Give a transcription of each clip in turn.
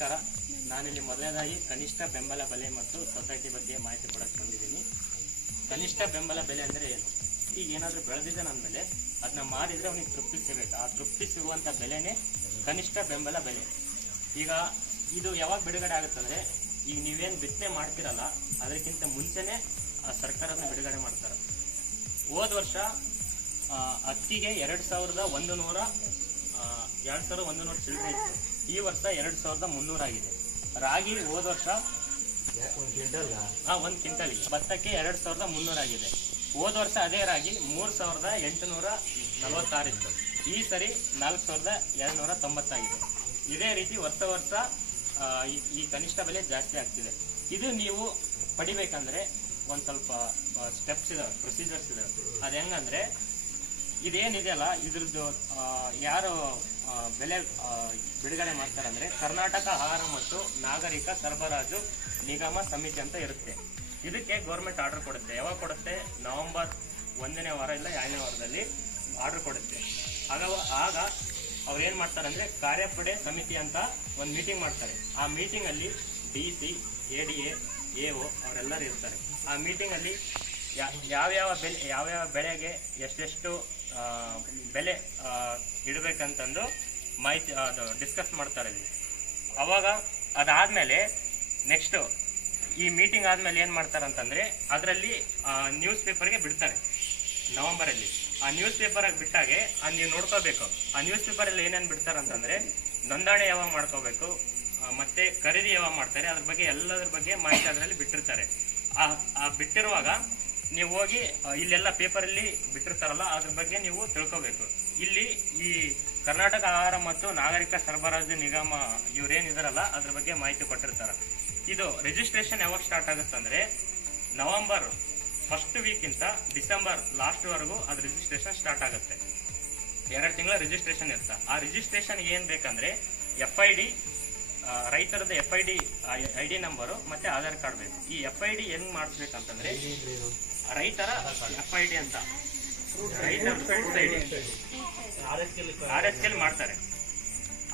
ನಮಸ್ಕಾರ. ನಾನಿಲ್ಲಿ ಮೊದಲನೇದಾಗಿ ಕನಿಷ್ಠ ಬೆಂಬಲ ಬೆಲೆ ಮತ್ತು ಸೊಸೈಟಿ ಬಗ್ಗೆ ಮಾಹಿತಿ ಕೊಡಕ್ಕೆ ಬಂದಿದ್ದೀನಿ. ಕನಿಷ್ಠ ಬೆಂಬಲ ಬೆಲೆ ಅಂದರೆ ಏನು? ಈಗ ಏನಾದರೂ ಬೆಳೆದಿದ್ದ ನನ್ನ ಮೇಲೆ ಅದನ್ನ ಮಾರಿದ್ರೆ ಅವನಿಗೆ ತೃಪ್ತಿ ಸಿಗಬೇಕು. ಆ ತೃಪ್ತಿ ಸಿಗುವಂಥ ಬೆಲೆನೇ ಕನಿಷ್ಠ ಬೆಂಬಲ ಬೆಲೆ. ಈಗ ಇದು ಯಾವಾಗ ಬಿಡುಗಡೆ ಆಗುತ್ತಂದರೆ, ಈಗ ನೀವೇನು ಬಿತ್ತನೆ ಮಾಡ್ತಿರಲ್ಲ ಅದಕ್ಕಿಂತ ಮುಂಚೆನೇ ಸರ್ಕಾರನ ಬಿಡುಗಡೆ ಮಾಡ್ತಾರೆ. ಹೋದ ವರ್ಷ ಅಕ್ಕಿಗೆ 2100 ಚಿಲ್ಲರೆ ಇತ್ತು. ಈ ವರ್ಷ 2300 ಆಗಿದೆ. ರಾಗಿ ಹೋದ ವರ್ಷ ಒಂದು ಕ್ವಿಂಟಲ್ಗೆ, ಭತ್ತಕ್ಕೆ 2300 ಆಗಿದೆ. ಹೋದ ವರ್ಷ ಅದೇ ರಾಗಿ 3846 ಇತ್ತು. ಈ ಸರಿ 4290 ಆಗಿದೆ. ಇದೇ ರೀತಿ ವರ್ಷ ಈ ಕನಿಷ್ಠ ಬೆಲೆ ಜಾಸ್ತಿ ಆಗ್ತಿದೆ. ಇದು ನೀವು ಪಡಿಬೇಕಂದ್ರೆ ಒಂದು ಸ್ವಲ್ಪ ಸ್ಟೆಪ್ಸ್ ಇದಾವೆ, ಪ್ರೊಸೀಜರ್ಸ್ ಇದಾವೆ. ಅದು ಹೆಂಗಂದ್ರೆ, ಇದೇನಿದೆಯಲ್ಲ ಇದ್ರದ್ದು ಯಾರು ಬೆಲೆ ಬಿಡುಗಡೆ ಮಾಡ್ತಾರೆ ಅಂದ್ರೆ ಕರ್ನಾಟಕ ಆಹಾರ ಮತ್ತು ನಾಗರಿಕ ಸರಬರಾಜು ನಿಗಮ ಸಮಿತಿ ಅಂತ ಇರುತ್ತೆ. ಇದಕ್ಕೆ ಗೌರ್ಮೆಂಟ್ ಆರ್ಡರ್ ಕೊಡುತ್ತೆ. ಯಾವಾಗ ಕೊಡುತ್ತೆ? ನವೆಂಬರ್ 1ನೇ ವಾರ ಇಲ್ಲ 2ನೇ ವಾರದಲ್ಲಿ ಆರ್ಡರ್ ಕೊಡುತ್ತೆ. ಆಗ ಅವ್ರು ಏನ್ ಮಾಡ್ತಾರೆ ಅಂದ್ರೆ ಕಾರ್ಯಪಡೆ ಸಮಿತಿ ಅಂತ ಒಂದು ಮೀಟಿಂಗ್ ಮಾಡ್ತಾರೆ. ಆ ಮೀಟಿಂಗ್ ಅಲ್ಲಿ DC, ADA, AO ಅವರೆಲ್ಲರೂ ಇರ್ತಾರೆ. ಆ ಮೀಟಿಂಗ್ ಅಲ್ಲಿ ಯಾವ್ಯಾವ ಬೆಳೆಗೆ ಎಷ್ಟೆಷ್ಟು ಬೆಲೆ ಇಡಬೇಕಂತಂದು ಮಾಹಿತಿ ಅದು ಡಿಸ್ಕಸ್ ಮಾಡ್ತಾರೆ ಇಲ್ಲಿ. ಅವಾಗ ಅದಾದ್ಮೇಲೆ ನೆಕ್ಸ್ಟ್ ಈ ಮೀಟಿಂಗ್ ಆದ್ಮೇಲೆ ಏನ್ ಮಾಡ್ತಾರೆ ಅಂತಂದ್ರೆ, ಅದರಲ್ಲಿ ನ್ಯೂಸ್ ಪೇಪರ್ಗೆ ಬಿಡ್ತಾರೆ ನವೆಂಬರಲ್ಲಿ. ಆ ನ್ಯೂಸ್ ಪೇಪರ್ ಬಿಟ್ಟಾಗೆ ನೀವು ನೋಡ್ಕೋಬೇಕು. ಆ ನ್ಯೂಸ್ ಪೇಪರ್ ಅಲ್ಲಿ ಏನೇನು ಬಿಡ್ತಾರೆ ಅಂತಂದ್ರೆ, ನೋಂದಣಿ ಯಾವಾಗ ಮಾಡ್ಕೋಬೇಕು, ಮತ್ತೆ ಖರೀದಿ ಯಾವಾಗ ಮಾಡ್ತಾರೆ, ಅದ್ರ ಬಗ್ಗೆ ಎಲ್ಲದ್ರ ಬಗ್ಗೆ ಮಾಹಿತಿ ಅದರಲ್ಲಿ ಬಿಟ್ಟಿರ್ತಾರೆ. ಆ ಬಿಟ್ಟಿರುವಾಗ ನೀವು ಹೋಗಿ ಇಲ್ಲೆಲ್ಲ ಪೇಪರಲ್ಲಿ ಬಿಟ್ಟಿರ್ತಾರಲ್ಲ ಅದ್ರ ಬಗ್ಗೆ ನೀವು ತಿಳ್ಕೋಬೇಕು. ಇಲ್ಲಿ ಈ ಕರ್ನಾಟಕ ಆಹಾರ ಮತ್ತು ನಾಗರಿಕ ಸರಬರಾಜು ನಿಗಮ ಇವ್ರೇನಿದಾರಲ್ಲ ಅದ್ರ ಬಗ್ಗೆ ಮಾಹಿತಿ ಕೊಟ್ಟಿರ್ತಾರೆ. ಇದು ರಿಜಿಸ್ಟ್ರೇಷನ್ ಯಾವಾಗ ಸ್ಟಾರ್ಟ್ ಆಗುತ್ತಂದ್ರೆ, ನವೆಂಬರ್ ಫಸ್ಟ್ ವೀಕಿಂತ ಡಿಸೆಂಬರ್ ಲಾಸ್ಟ್ ವರೆಗೂ ಅದು ರಿಜಿಸ್ಟ್ರೇಷನ್ ಸ್ಟಾರ್ಟ್ ಆಗುತ್ತೆ. 2 ತಿಂಗಳ ರಿಜಿಸ್ಟ್ರೇಷನ್ ಇರುತ್ತೆ. ಆ ರಿಜಿಸ್ಟ್ರೇಷನ್ ಏನ್ ಬೇಕಂದ್ರೆ FID, ರೈತರದ FID ID ನಂಬರು ಮತ್ತೆ ಆಧಾರ್ ಕಾರ್ಡ್ ಬೇಕು. ಈ FID ಹೆಂಗ್ ಮಾಡಿಸ್ಬೇಕಂತಂದ್ರೆ, ರೈತರ FID ಅಂತ ರೈತರ RSL ಮಾಡ್ತಾರೆ.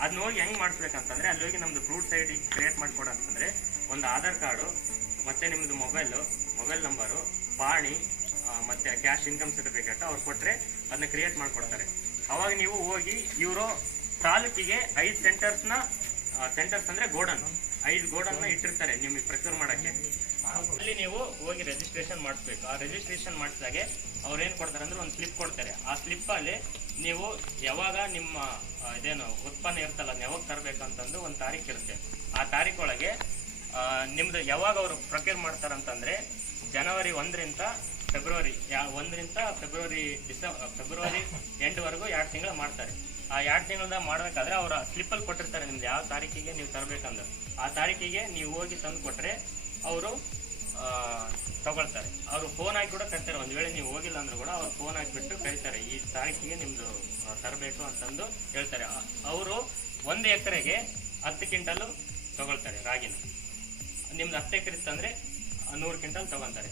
ಅದನ್ನ ಹೋಗಿ ಹೆಂಗ್ ಮಾಡಿಸ್ಬೇಕಂತಂದ್ರೆ, ಅಲ್ಲಿ ಹೋಗಿ ನಮ್ದು ಫ್ರೂಟ್ಸ್ ID ಕ್ರಿಯೇಟ್ ಮಾಡ್ಕೊಡ ಅಂತಂದ್ರೆ ಒಂದು ಆಧಾರ್ ಕಾರ್ಡು ಮತ್ತೆ ನಿಮ್ದು ಮೊಬೈಲ್ ನಂಬರು, ಪಾಣಿ ಮತ್ತೆ ಕ್ಯಾಶ್ ಇನ್ಕಮ್ ಸರ್ಟಿಫಿಕೇಟ್ ಅವ್ರು ಕೊಟ್ರೆ ಅದನ್ನ ಕ್ರಿಯೇಟ್ ಮಾಡ್ಕೊಡ್ತಾರೆ. ಅವಾಗ ನೀವು ಹೋಗಿ ಇವರು ತಾಲೂಕಿಗೆ 5 ಸೆಂಟರ್ಸ್ ಅಂದ್ರೆ ಗೋಡನ್ 5 ಗೋಡನ್ನ ಇಟ್ಟಿರ್ತಾರೆ ನಿಮಗೆ ಪ್ರಕ್ಯೂರ್ ಮಾಡಕ್ಕೆ. ಅಲ್ಲಿ ನೀವು ಹೋಗಿ ರಿಜಿಸ್ಟ್ರೇಷನ್ ಮಾಡಿಸ್ಬೇಕು. ಆ ರಿಜಿಸ್ಟ್ರೇಷನ್ ಮಾಡಿಸಿದಾಗೆ ಅವ್ರು ಏನ್ ಕೊಡ್ತಾರೆ ಅಂದ್ರೆ ಒಂದು ಸ್ಲಿಪ್ ಕೊಡ್ತಾರೆ. ಆ ಸ್ಲಿಪ್ ಅಲ್ಲಿ ನೀವು ಯಾವಾಗ ನಿಮ್ಮ ಇದೇನು ಉತ್ಪನ್ನ ಇರ್ತಲ್ಲ ಅದನ್ನ ಯಾವಾಗ ತರಬೇಕಂತಂದು ಒಂದು ತಾರೀಕು ಇರುತ್ತೆ. ಆ ತಾರೀಕೊಳಗೆ ನಿಮ್ದು ಯಾವಾಗ ಅವರು ಪ್ರಕ್ಯೂರ್ ಮಾಡ್ತಾರಂತಂದ್ರೆ ಜನವರಿ 1ರಿಂದ ಫೆಬ್ರವರಿ ಎಂಡ್ವರೆಗೂ 2 ತಿಂಗಳು ಮಾಡ್ತಾರೆ. ಆ 2 ತಿಂಗಳದ ಮಾಡ್ಬೇಕಾದ್ರೆ ಅವರ ಸ್ಲಿಪ್ಪಲ್ಲಿ ಕೊಟ್ಟಿರ್ತಾರೆ ನಿಮ್ದು ಯಾವ ತಾರೀಕಿಗೆ ನೀವು ತರಬೇಕಂದ್ರೆ. ಆ ತಾರೀಕಿಗೆ ನೀವು ಹೋಗಿ ತಂದು ಕೊಟ್ರೆ ಅವರು ತಗೊಳ್ತಾರೆ. ಅವರು ಫೋನ್ ಹಾಕಿ ಕೂಡ ಕರಿತಾರೆ. ಒಂದ್ ವೇಳೆ ನೀವು ಹೋಗಿಲ್ಲ ಅಂದ್ರೂ ಕೂಡ ಅವ್ರು ಫೋನ್ ಹಾಕಿಬಿಟ್ಟು ಕರೀತಾರೆ, ಈ ತಾರೀಕಿಗೆ ನಿಮ್ದು ತರಬೇಕು ಅಂತಂದು ಹೇಳ್ತಾರೆ. ಅವರು 1 ಎಕರೆಗೆ 10 ಕ್ವಿಂಟಲ್ ತಗೊಳ್ತಾರೆ ರಾಗಿನ. ನಿಮ್ದು 10 ಎಕರೆ ಇತ್ತಂದ್ರೆ 100 ಕ್ವಿಂಟಲ್ ತಗೊಂತಾರೆ.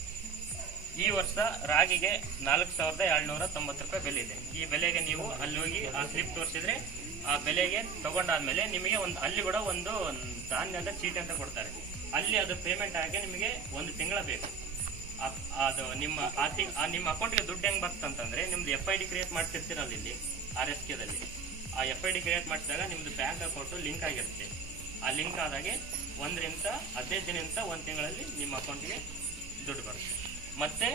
ಈ ವರ್ಷ ರಾಗಿಗೆ 4790 ರೂಪಾಯಿ ಬೆಲೆ ಇದೆ. ಈ ಬೆಲೆಗೆ ನೀವು ಅಲ್ಲಿ ಹೋಗಿ ಆ ಸ್ಲಿಪ್ ತೋರಿಸಿದ್ರೆ ಆ ಬೆಲೆಗೆ ತಗೊಂಡಾದ್ಮೇಲೆ ನಿಮಗೆ ಅಲ್ಲಿ ಕೂಡ ಒಂದು ಧಾನ್ಯದ ಚೀಟಿ ಅಂತ ಕೊಡ್ತಾರೆ. ಅಲ್ಲಿ ಅದು ಪೇಮೆಂಟ್ ಆಗಿ ನಿಮಗೆ 1 ತಿಂಗಳ ಬೇಕು. ಅದು ನಿಮ್ಮ ಅಕೌಂಟ್ಗೆ ದುಡ್ಡು ಹೆಂಗ್ ಬರ್ತಂತಂದ್ರೆ, ನಿಮ್ದು FID ಕ್ರಿಯೇಟ್ ಮಾಡ್ತಿರ್ತೀರಲ್ಲ ಇಲ್ಲಿ RSK ದಲ್ಲಿ. ಆ FID ಕ್ರಿಯೇಟ್ ಮಾಡಿಸಿದಾಗ ನಿಮ್ದು ಬ್ಯಾಂಕ್ ಅಕೌಂಟ್ ಲಿಂಕ್ ಆಗಿರುತ್ತೆ. ಆ ಲಿಂಕ್ ಆದಾಗೆ 1ರಿಂದ 15 ದಿನದಿಂದ 1 ತಿಂಗಳಲ್ಲಿ ನಿಮ್ಮ ಅಕೌಂಟ್ಗೆ ದುಡ್ಡು ಬರುತ್ತೆ. ಮತ್ತೆ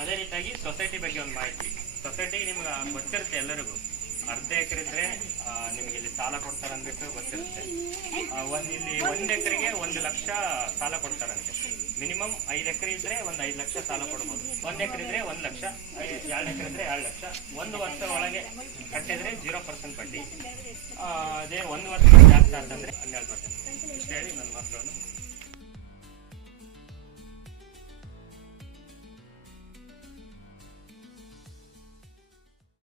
ಅದೇ ರೀತಿಯಾಗಿ ಸೊಸೈಟಿ ಬಗ್ಗೆ ಒಂದು ಮಾಹಿತಿ. ಸೊಸೈಟಿಗೆ ನಿಮ್ಗೆ ಗೊತ್ತಿರುತ್ತೆ ಎಲ್ಲರಿಗೂ, ಅರ್ಧ ಎಕರೆ ಇದ್ರೆ ನಿಮಗೆ ಇಲ್ಲಿ ಸಾಲ ಕೊಡ್ತಾರೆ ಅಂದ್ಬಿಟ್ಟು ಗೊತ್ತಿರುತ್ತೆ. ಇಲ್ಲಿ 1 ಎಕರೆಗೆ 1 ಲಕ್ಷ ಸಾಲ ಕೊಡ್ತಾರಂತೆ. ಮಿನಿಮಮ್ 5 ಎಕರೆ ಇದ್ರೆ 5 ಲಕ್ಷ ಸಾಲ ಕೊಡ್ಬೋದು. 1 ಎಕರೆ ಇದ್ರೆ 1 ಲಕ್ಷ, 2 ಎಕರೆ ಇದ್ರೆ 2 ಲಕ್ಷ. 1 ವರ್ಷ ಒಳಗೆ ಕಟ್ಟಿದ್ರೆ 0% ಬಡ್ಡಿ. ಅದೇ 1 ವರ್ಷ ಜಾಸ್ತಿ ಅಂತಂದ್ರೆ 12%. ಇಷ್ಟು ಹೇಳಿ ನನ್ನ ಮಾತುಗಳನ್ನು